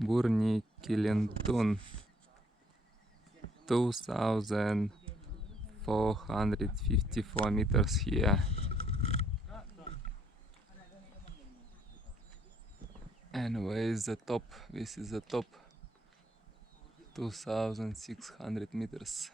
Burni Kilentun, 2454 meters here. And where is the top? This is the top. 2600 meters.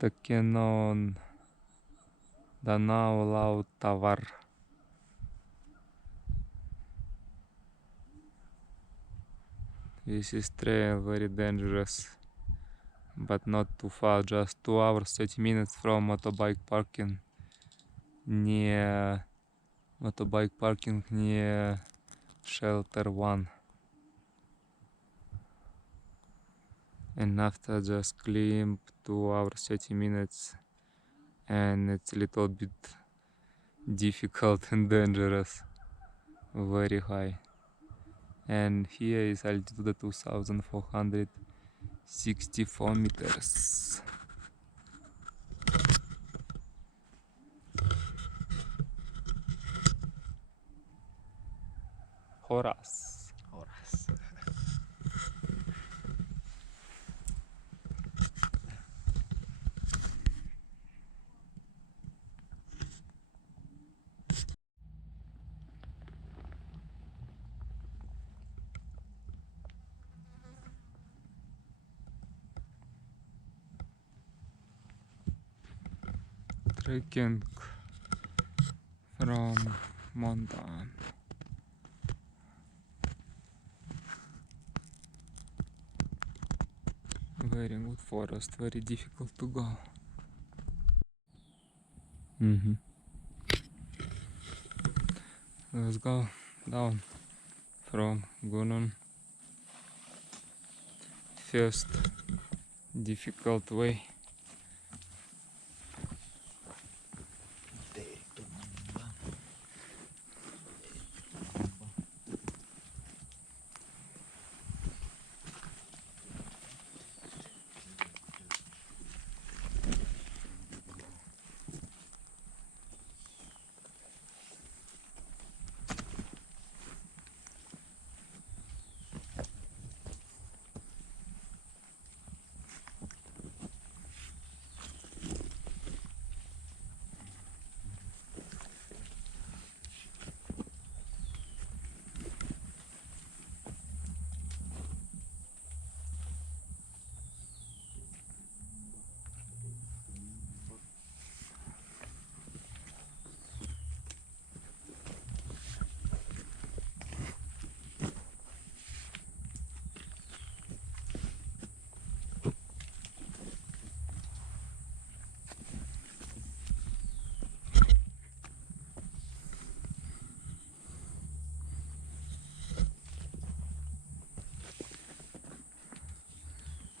Takenon Danau Lautavar. This is trail very dangerous, but not too far, just 2 hours 30 minutes from motorbike parking near shelter 1. And after just climb 2 hours 30 minutes, and it's a little bit difficult and dangerous, very high. And here is altitude 2464 meters. Horas. Trekking from mountain. Very good forest, very difficult to go. Let's go down from Gunung. First difficult way.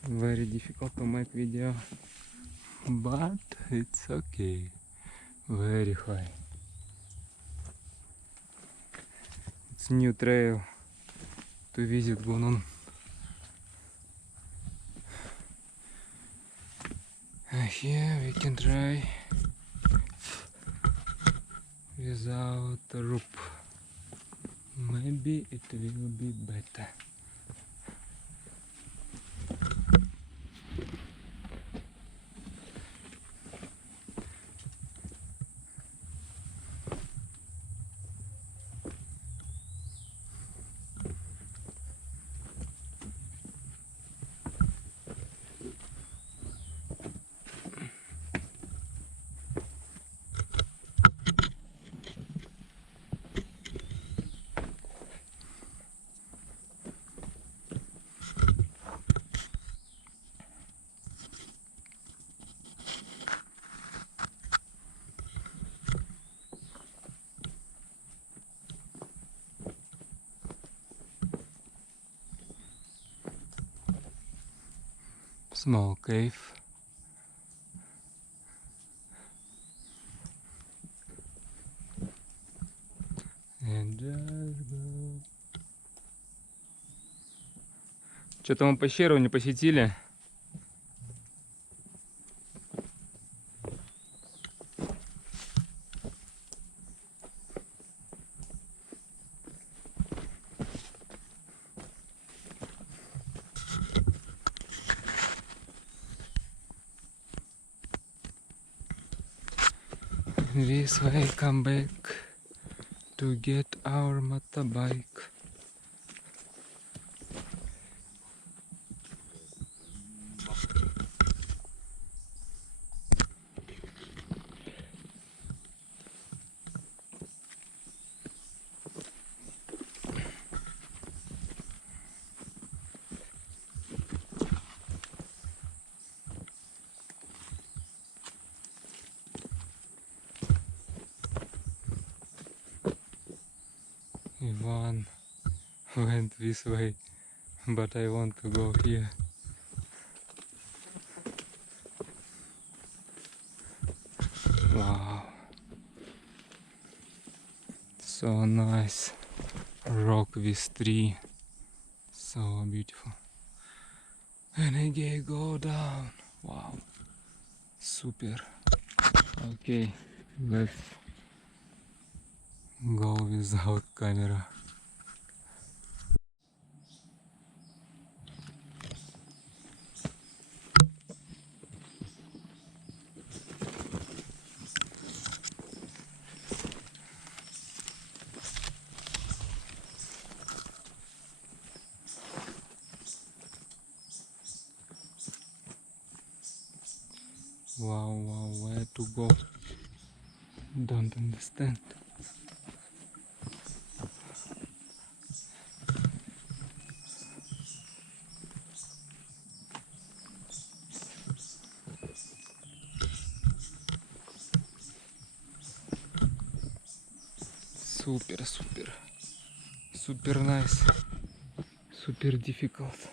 Very difficult to make video, but it's okay. Very high. It's new trail to visit Gunung. Here we can try without a rope. Maybe it will be better. Small cave. Что-то мы пещеру не посетили. This way come back to get our motorbike. Ivan went this way, but I want to go here. Wow, so nice. Rock with tree, so beautiful. And again go down. Wow, super. Okay, let's go without camera. Wow, wow, where to go? Don't understand. Super, super, super nice, super difficult.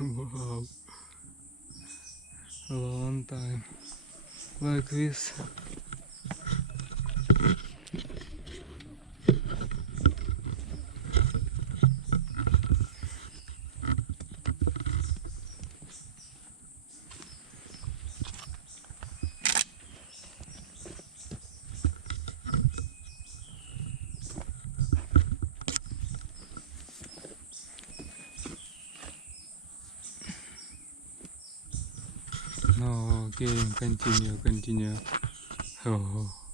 Wow, long time like this. No, okay, continue. Oh.